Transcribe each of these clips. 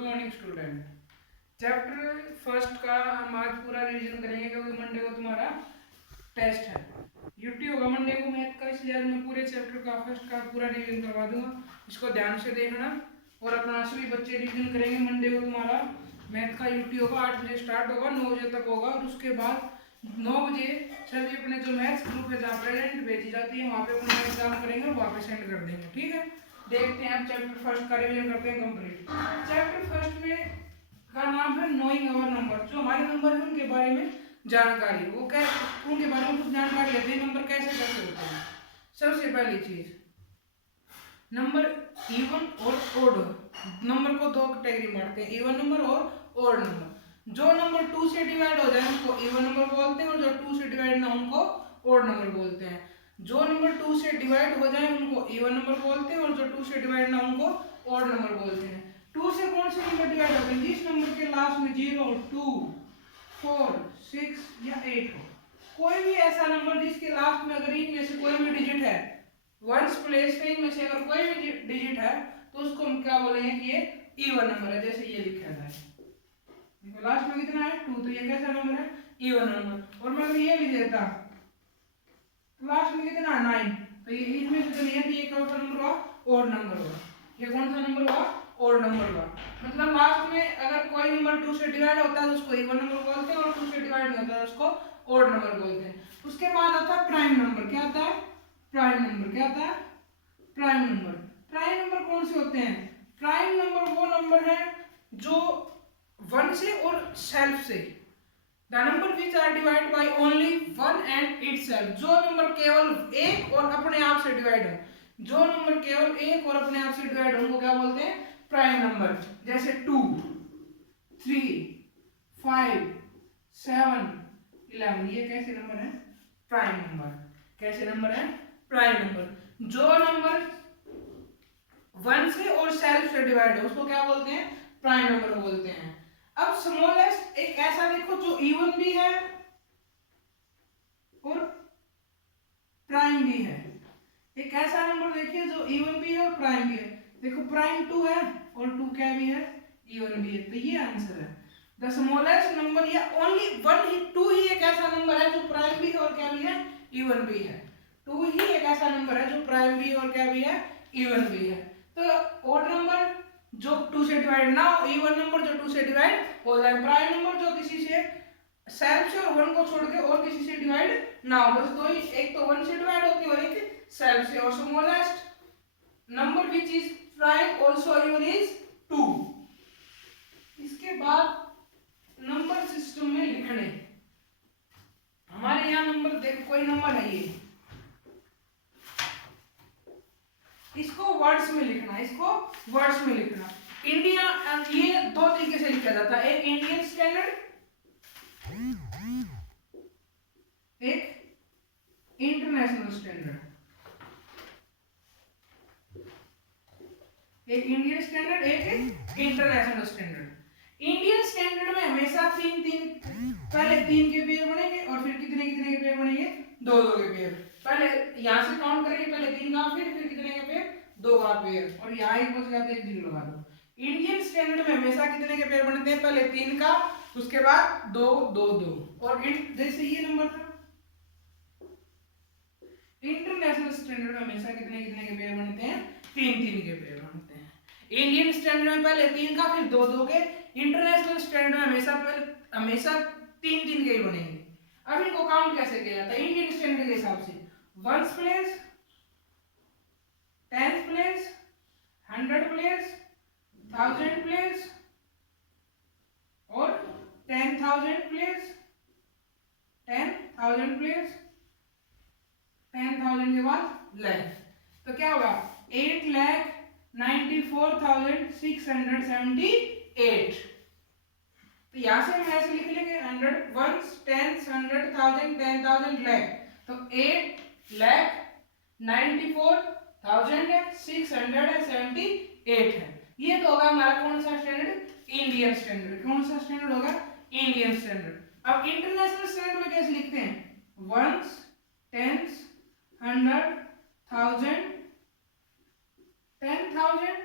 Morning student. Chapter first का हम आज पूरा रिवीजन करेंगे क्योंकि मंडे को तुम्हारा टेस्ट है। यूटी होगा मंडे को मैथ का, इसलिए आज मैं पूरे चैप्टर का फर्स्ट का पूरा रिवीजन करवा दूंगा। इसको ध्यान से देखना और अपना सभी बच्चे रिवीजन करेंगे। मंडे को तुम्हारा मैथ का यूटी होगा, 8 बजे स्टार्ट होगा, 9 बजे तक होगा और उसके बाद 9 बजे सभी अपने जो मैथ्स ग्रुप है जहाँ प्रेजेंट भेजी जाती है वहाँ पे अपना एग्जाम करेंगे और वहाँ पे सेंड कर देंगे। ठीक है, देखते हैं आप चैप्टर फर्स्ट का रिवीजन करते हैं कंप्लीट। चैप्टर फर्स्ट में का नाम है नोइंग अवर नंबर। जो हमारे नंबर है उनके बारे में जानकारी, वो क्या उनके बारे में कुछ जानकारी लेते हैं। नंबर कैसे कैसे होते हैं। सबसे पहली चीज, नंबर इवन और ओड। नंबर को दो कैटेगरी में बांटते हैं, इवन नंबर और ओड नंबर। जो नंबर 2 से डिवाइड हो जाए उनको इवन नंबर बोलते हैं और जो 2 से डिवाइड ना उनको ओड नंबर बोलते हैं। जो नंबर 2 से डिवाइड हो जाए उनको इवन नंबर बोलते हैं और जो 2 से डिवाइड ना उनको ओड नंबर बोलते हैं। 2 से कौन से नंबर डिवाइड होते हैं? जिस नंबर के लास्ट में 0, 2, 4, 6 या 8 हो। कोई भी ऐसा नंबर जिसके लास्ट में अगर इनमें से कोई भी डिजिट है, वंस प्लेस पे इनमें से अगर कोई भी डिजिट है तो उसको हम क्या बोलेंगे कि ये इवन नंबर है। जैसे ये लिखा है, देखो लास्ट में कितना है 2, तो ये कैसा नंबर है? Even number. और मैं अगर ये लिख देता लास्ट में कितना है 9, तो ये इसमें से तो नहीं है, तो ये कौन सा नंबर हुआ? ओड नंबर हुआ। ये कौन सा नंबर हुआ? ओड नंबर हुआ। मतलब लास्ट में अगर कोई नंबर 2 से डिवाइड होता है तो उसको इवन नंबर बोलते हैं और 2 से डिवाइड नहीं होता है उसको ओड नंबर बोलते हैं। उसके बाद आता है प्राइम नंबर। क्या आता है? Prime number. क्या आता है? Prime number. प्राइम नंबर कौन से होते हैं? प्राइम नंबर वो नंबर है जो 1 से और सेल्फ से, the number which are divide by only 1 and itself. जो नंबर केवल एक और अपने आप से डिवाइड हो, जो नंबर केवल एक और अपने आप से डिवाइड हो उनको क्या बोलते हैं? Prime number. जैसे 2, 3, 5, 7, 11, ये कैसे नंबर है? Prime number. कैसे नंबर है? Prime number. जो नंबर 1 से और सेल्फ से डिवाइड हो उसको क्या बोलते हैं? प्राइम नंबर बोलते हैं। अब स्मॉलेस्ट एक ऐसा देखो जो इवन भी है और प्राइम भी है। एक ऐसा नंबर देखिए जो इवन भी है और प्राइम भी है। देखो प्राइम 2 है और 2 क्या भी है? इवन भी है। तो ये आंसर है। द स्मॉलेस्ट नंबर या ओनली 1 ही 2 ही एक ऐसा नंबर है जो प्राइम भी है और क्या भी है? इवन भी है। 2 ही एक ऐसा नंबर है जो प्राइम भी है और क्या भी है? इवन भी है। तो ओड नंबर जो 2 से डिवाइड ना हो, इवन नंबर जो 2 से डिवाइड हो जाए, प्राइम नंबर जो किसी से सेल्फ से और 1 को छोड़ के और किसी से डिवाइड ना हो। बस दो ही, एक तो 1 से डिवाइड होती है और एक सेल्फ से। और smallest number which is prime also even is 2। इसके बाद नंबर सिस्टम में लिखने, हमारे यहाँ नंबर देखो कोई नंबर है ये, इसको वर्ड्स में लिखना, इसको वर्ड्स में लिखना। इंडिया, ये दो तरीके से लिखा जाता है, एक इंडियन स्टैंडर्ड, एक इंटरनेशनल स्टैंडर्ड। एक इंडियन स्टैंडर्ड, एक इंटरनेशनल स्टैंडर्ड। इंडियन स्टैंडर्ड में हमेशा पहले 3 के पेयर बनेंगे और फिर कितने कितने के पेयर बनेंगे? 2 के पेयर। पहले यहां से काउंट करेंगे, पहले 3 का, फिर कितने के पेयर? 2 का पेयर। और यहाँ एक बच गया तो एक 0 लगा दो। इंडियन स्टैंडर्ड में हमेशा कितने के पेयर बनते हैं? पहले 3 का, उसके बाद 2, 2, 2। और जैसे ये नंबर था, इंटरनेशनल स्टैंडर्ड में हमेशा कितने कितने के पेयर बनते हैं? 3 के पेयर बनते हैं। इंडियन स्टैंडर्ड में पहले 3 का, फिर 2 के। इंटरनेशनल स्टैंडर्ड में हमेशा 3 के ही बनेंगे। अब इनको काउंट कैसे किया जाता है इंडियन स्टैंडर्ड के हिसाब से? 1st place, 10th place, 100 place, 1000 place और 10,000 प्लेस। 10,000 प्लेस, 10,000 के बाद लाख। तो क्या होगा? 8,94,678। तो यहां से हम ऐसे लिख लेंगे 100 1s 10s 100 1000 10,000 लाख। तो 8,94,678 है। ये तो होगा हमारा कौन सा स्टैंडर्ड? Indian standard. कौन सा स्टैंडर्ड होगा? Indian standard. अब इंटरनेशनल स्टैंडर्ड में कैसे लिखते हैं? 1s 10s 100 1000 10,000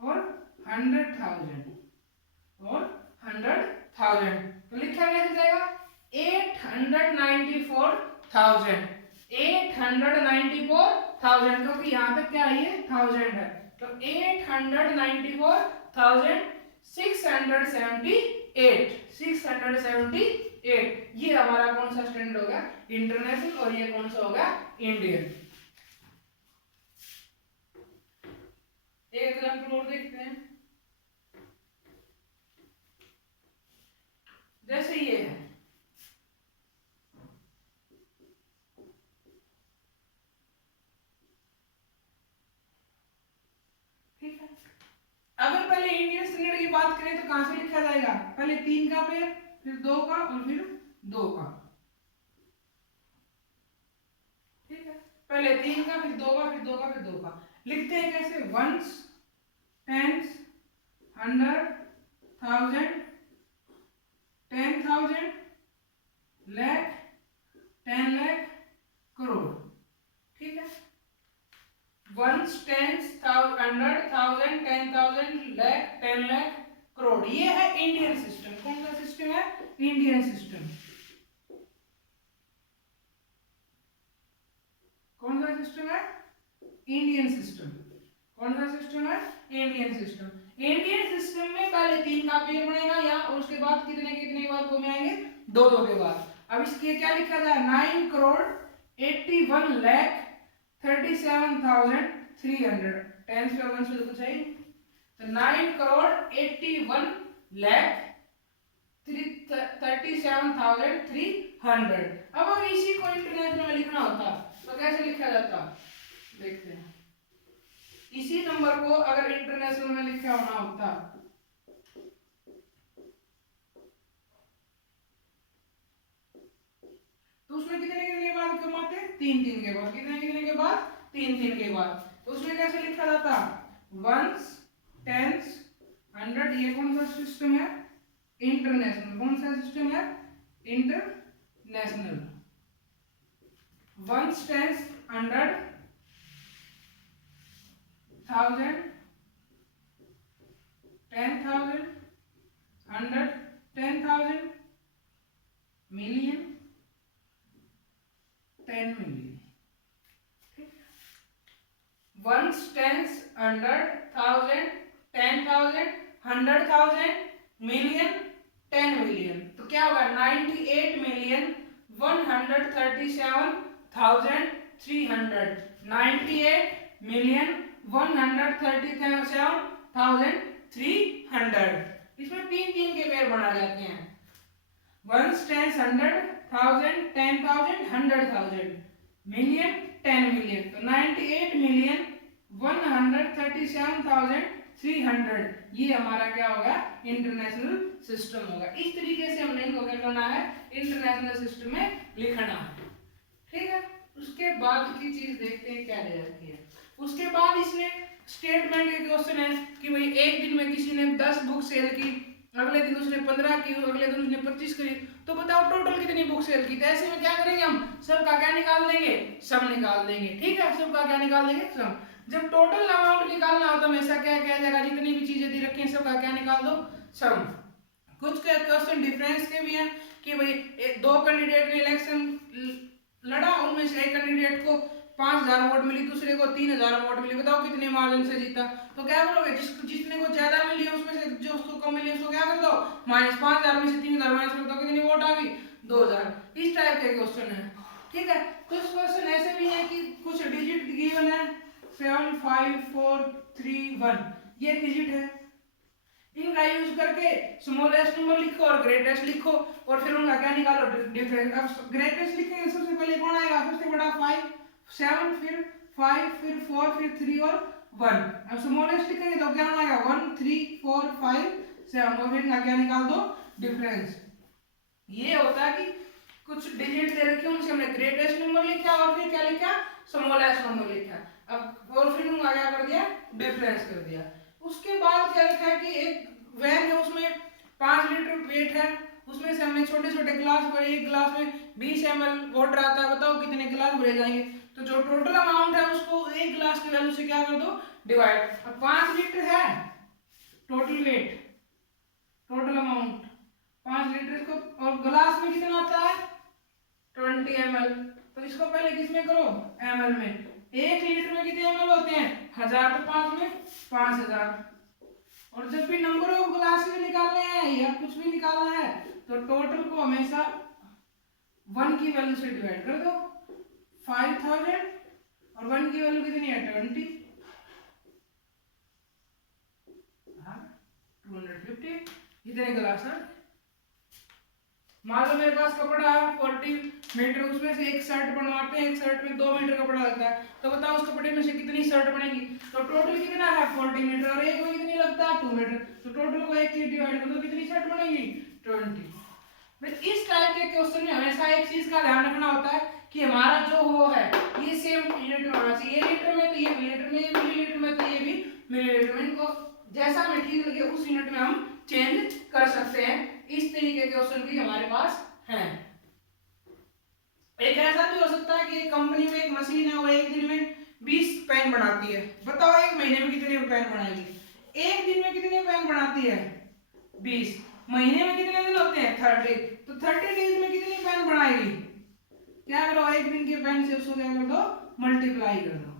और 100,000 और 100,000, तो लिखा कैसे जाएगा 894,000, 894,000, क्योंकि यहाँ पे क्या है 1000 है, तो 894,678, ये हमारा कौन सा स्टैंडर्ड होगा इंटरनेशनल, और ये कौन सा होगा इंडियन। एक एग्जांपल और देखते हैं, जैसे ये है, ठीक है। अगर पहले इंडियन स्टैंडर्ड की बात करें तो कहां से लिखा जाएगा, पहले 3 का पेयर, फिर 2 का और फिर 2 का, ठीक है। पहले 3 का, फिर 2 का, फिर 2 का, फिर 2 का। लिखते हैं कैसे, वंस, टेंस, 100, 1000, 10,000, लाख, 10 लाख, करोड़, ठीक है। वंस, टेंस, 100, 1000, 10,000, लाख, 10 लाख, करोड़, ये है इंडियन सिस्टम। कौन सा सिस्टम है, इंडियन सिस्टम। कौन सा सिस्टम है, इंडियन सिस्टम। कौन सा सिस्टम है, इंडियन सिस्टम। इंडियन सिस्टम में पहले 3 का पेयर बनेगा यहाँ, और उसके बाद कितने कितने के बाद को में आएंगे, 2 के बाद। अब इसके क्या लिखा जाए, 9,81,37,300, 10 से 1 से कुछ है, तो 9,81,37,300। अब अगर इसी को इंटरनेशनल में लिखना होता तो कैसे लिखा जाता, देखते हैं। इसी नंबर को अगर इंटरनेशनल में लिखा होना होता तो उसमें कितने कितने के बाद कमाते, 3 के बाद, कितने कितने के बाद, 3 के बाद। तो उसमें कैसे लिखा जाता, वंस, टेंस, 100, ये कौन सा सिस्टम है, इंटरनेशनल। कौन सा सिस्टम है, international. Ones, tens, 100, 1000, 10,000, 100, 10,000, million, 10 million, ones, tens, 100, 1000, 10,000, 100,000, million, 10 million, तो क्या होगा 98,137,300, 98,137,300। इसमें 3 के पेयर बना जाते हैं, वंस, टेंस, 100, 1000, 10,000, 100,000, मिलियन, 10 मिलियन, तो 98,137,300, ये हमारा क्या होगा, इंटरनेशनल सिस्टम होगा। इस तरीके से हमने इनको क्या करना है, इंटरनेशनल सिस्टम में लिखना है, ठीक है। उसके बाद की चीज देखते हैं क्या दे रखी है। उसके बाद इसमें स्टेटमेंट के क्वेश्चन है कि भाई एक दिन में किसी ने 10 बुक सेल की, अगले दिन उसने 15 की, अगले दिन उसने 25 करी, तो बताओ टोटल कितनी बुक सेल की। तो ऐसे में क्या करेंगे, हम सब का क्या निकाल देंगे, सम निकाल देंगे, ठीक है। सब का क्या निकाल देंगे, सम। जब टोटल अमाउंट निकालना हो तो हमेशा क्या किया जाएगा, जितनी भी चीजें दी रखी हैं सब का क्या निकाल दो, सम। कुछ क्वेश्चन डिफरेंस के भी हैं कि भाई 2 कैंडिडेट ने इलेक्शन लड़ा, उनमें से एक कैंडिडेट को 5,000 वोट मिली, दूसरे को 3,000 वोट मिली, बताओ कितने मार्जिन से जीता। तो क्या बोलोगे, जिसने को ज्यादा मिली है उसमें से जो उसको कम मिली उसको क्या कर दो, -5,000 में से 3,000 माइनस कर दो, कितनी वोट आ गई, 2,000। इस टाइप के क्वेश्चन है, ठीक है। कुछ क्वेश्चन ऐसे भी हैं कि कुछ डिजिट गिवन है, 7, 5, 4, 3, 1, ये डिजिट है, इनका यूज करके स्मॉलेस्ट नंबर लिखो और ग्रेटेस्ट लिखो, और फिर उनका क्या निकालो, डिफरेंस। अब ग्रेटेस्ट लिखेंगे सबसे पहले कौन आएगा, सबसे बड़ा 5, 7, फिर 5, फिर 4, फिर 3 और 1। अब स्मॉलेस्ट लिखेंगे तो क्या आएगा, 1, 3, 4, 5, 7, और फिर क्या निकाल दो, डिफरेंस। ये होता है कि कुछ डिजिट दे रखे उनसे हमने ग्रेटेस्ट नंबर लिखा और फिर क्या लिखा, स्मॉलेस्ट नंबर लिखा। अब और फिर उनका क्या कर दिया, डिफरेंस कर दिया। उसके बाद क्या लिखा है कि एक वैन है, उसमें 5 लीटर वेट है, उसमें से हमने छोटे छोटे गिलास भरे, एक गिलास में 20 ml वाटर आता है, बताओ कितने गिलास भरे जाएंगे। तो जो टोटल अमाउंट है उसको एक गिलास की वैल्यू से क्या कर दो, डिवाइड। अब 5 लीटर है, total weight, total amount 5 litre इसको, और ग्लास में कितना आता है 20 ml। तो इसको पहले किस में करो ml में। 1 लीटर में कितने ml होते हैं 1000, तो 5 में 5000। और जब भी नंबर ऑफ ग्लासेस निकालने हैं या कुछ भी निकालना है तो टोटल को हमेशा 1 की वैल्यू से डिवाइड कर दो। 5000 और 1 की वैल्यू कितनी है 20, 250। इतने ग्लास है। मान लो मेरे पास कपड़ा है 40 मीटर, उसमें से एक शर्ट बनवाते हैं, एक शर्ट में 2 मीटर कपड़ा लगता है, तो बताओ उस कपड़े में से कितनी शर्ट बनेगी। तो टोटल कितना है 40 मीटर, और एक में कितनी लगता है 2 मीटर, तो टोटल को 1 से डिवाइड कर दो, कितनी शर्ट बनेगी 20। इस टाइप के क्वेश्चन में हमेशा एक चीज का ध्यान रखना होता है कि हमारा जो वो है ये सेम यूनिट में होना चाहिए। ये लीटर में तो ये लीटर में, ये मिलीलीटर में तो ये भी मिलीलीटर में, इनको जैसा हमें ठीक लगे उस यूनिट में हम चेंज कर सकते हैं। इस तरीके के क्वेश्चन भी हमारे पास हैं। एक ऐसा भी हो सकता है कि एक कंपनी में एक मशीन है, वो एक दिन में 20 पेन बनाती है। बताओ एक महीने में कितने पेन बनाएगी। एक दिन में कितने पेन बनाती है 20, महीने में कितने दिन होते हैं 30, तो 30 डेज में कितनी पेन बनाएगी। क्या करो एक दिन के पेन से उसको क्या कर दो मल्टीप्लाई कर दो।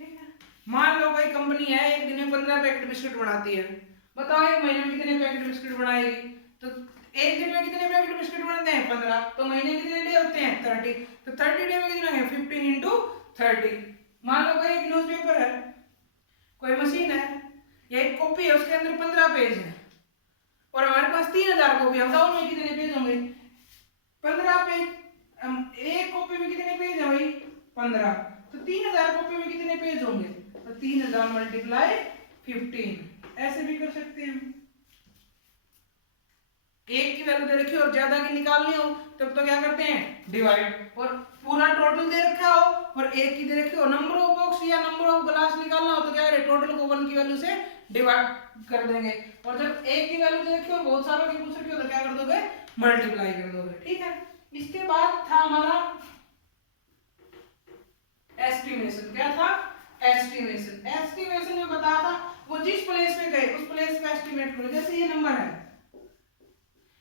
ठीक है, मान लो कोई कंपनी है एक दिन में 15 पैकेट बिस्किट बनाती है। बताओ एक महीने में कितने पैकेट बिस्किट बनाएगी। तो एक दिन में कितने पैकेट बिस्किट बनते हैं 15, तो महीने में कितने डे होते हैं 30, तो 30 डे में कितना है 15 इंटू 30। मान लो कोई एक न्यूज़पेपर है, कोई मशीन है या एक कॉपी है, उसके अंदर 15 पेज है और हमारे पास 3000 कॉपी है। बताओ उनमें कितने पेज होंगे 15 पेज। एक कॉपी में कितने पेज है भाई 15, तो 3000 कॉपी में कितने पेज होंगे, तो 3000 मल्टीप्लाई 15। ऐसे भी कर सकते हैं। एक की वैल्यू दे रखी हो और ज्यादा की निकालनी हो तब तो क्या करते हैं डिवाइड, और पूरा टोटल दे रखा हो और एक की दे रखी हो, नंबर ऑफ बॉक्स या नंबर ऑफ ग्लास निकालना हो तो क्या करें टोटल को 1 की वैल्यू से डिवाइड कर देंगे। और जब एक की वैल्यू दे रखी हो बहुत सारों की पूछ रखी हो तो क्या कर दोगे मल्टीप्लाई कर दोगे। ठीक है, इसके बाद था हमारा एस्टिमेशन। क्या था एस्टिमेशन। एस्टिमेशन में बताया था वो जिस प्लेस पे गए उस प्लेस पे एस्टिमेट करो। जैसे ये नंबर है,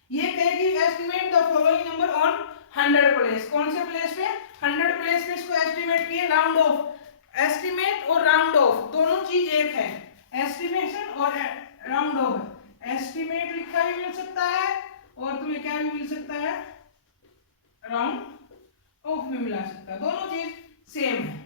ये कहेगी estimate the following number on 100 place. कौन से प्लेस पे 100 प्लेस पे इसको एस्टिमेट किए। राउंड ऑफ, एस्टिमेट और राउंड ऑफ दोनों चीज एक है, एस्टिमेशन और राउंड ऑफ। एस्टिमेट लिखा भी मिल सकता है और तुम्हें क्या भी मिल सकता है राउंड ऑफ भी मिला सकता है, दोनों चीज सेम है।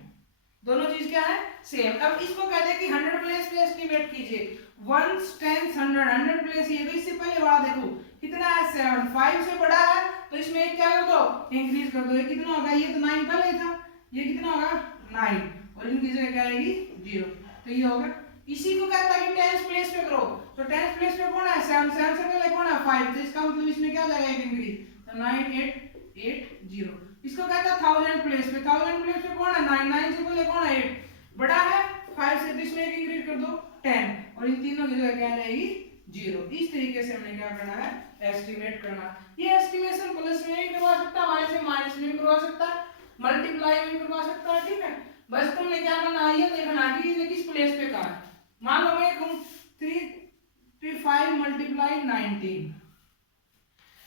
दोनों चीज क्या है सेम। अब इसको कहते हैं कि 100 प्लेस पे एस्टिमेट कीजिए। 1 10 100 प्लेस, ये भी इससे पहले वाला देखो कितना है 7, 5 से बड़ा है तो इसमें एक क्या कर दो इंक्रीज कर दो। ये कितना होगा, ये तो 9 पहले था, ये कितना होगा 9 और इनकी जगह क्या आएगी 0, तो ये होगा। इसी को कहता है कि 10 प्लेस पे करो, तो 10 प्लेस पे कौन है 7, 7 से पहले कौन है 5, तो इसका मतलब इसमें क्या जाएगा एक इंक्रीज, तो 9 8 8 0। इसको कहता है 1000 प्लेस पे, 1000 प्लेस पे कौन है 9, 9 से पहले कौन है 8, बड़ा है 5 से, तो इसमें एक इंक्रीज कर दो 10 और इन तीनों की जगह क्या आएगी 0। इस तरीके से हमने क्या करना है एस्टिमेट करना। ये एस्टिमेशन प्लस में भी करवा सकता है, माइनस में माइनस में भी करवा सकता है, मल्टीप्लाई में भी करवा सकता है। ठीक है, बस तुमने क्या करना है ये देखना कि ये किस प्लेस पे कहा है। मान लो मैं कहूं 335 multiply 19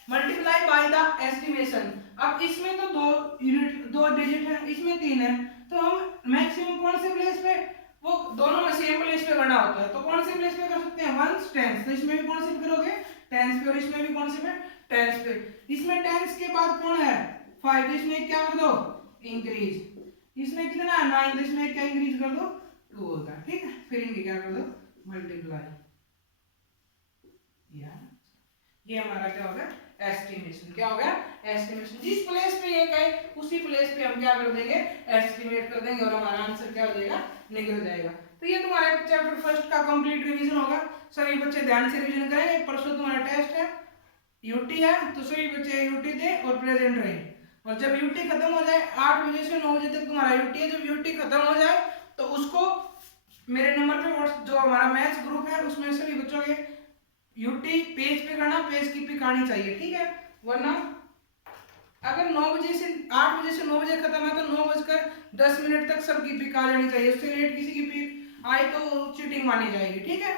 multiply by the estimation. अब इसमें तो 2 डिजिट है, इसमें 3 है, तो हम मैक्सिमम कौन से प्लेस पे, वो दोनों में सेम प्लेस पे करना होता है, तो कौन से प्लेस पे कर सकते हैं 1 10, तो इसमें भी कौन से करोगे 10 पे और इसमें भी कौन से पे 10 पे। इसमें 10 के बाद कौन है 5, तो इसमें क्या कर दो इंक्रीज। इसमें कितना है 9, तो इसमें क्या इंक्रीज कर दो 2 होगा। ठीक है, फिर इनके क्या कर दो मल्टीप्लाई। ये हमारा क्या होगा एस्टिमेशन। क्या होगा एस्टिमेशन। जिस प्लेस पे ये कहे उसी प्लेस पे हम क्या कर देंगे एस्टिमेट कर देंगे और हमारा आंसर क्या हो जाएगा निकल जाएगा। तो ये तुम्हारा चैप्टर फर्स्ट का कंप्लीट रिवीजन होगा। सभी बच्चे ध्यान से रिवीजन करेंगे। परसों तुम्हारा टेस्ट है, यूटी है, तो सभी बच्चे यूटी दे और प्रेजेंट रहे। और जब यूटी खत्म हो जाए 8 बजे से 9 बजे तक तुम्हारा यूटी है, जब यूटी खत्म हो जाए तो उसको मेरे नंबर पे जो हमारा मैथ्स ग्रुप है उसमें सभी बच्चों के यूटी पेज पे करना, पेज की पिक आनी चाहिए। ठीक है, वरना अगर 9 बजे से 8 बजे से 9 बजे खत्म है तो 9:10 तक सबकी पिक आ जानी चाहिए। उससे लेट किसी की पिक आई तो चीटिंग मानी जाएगी। ठीक है।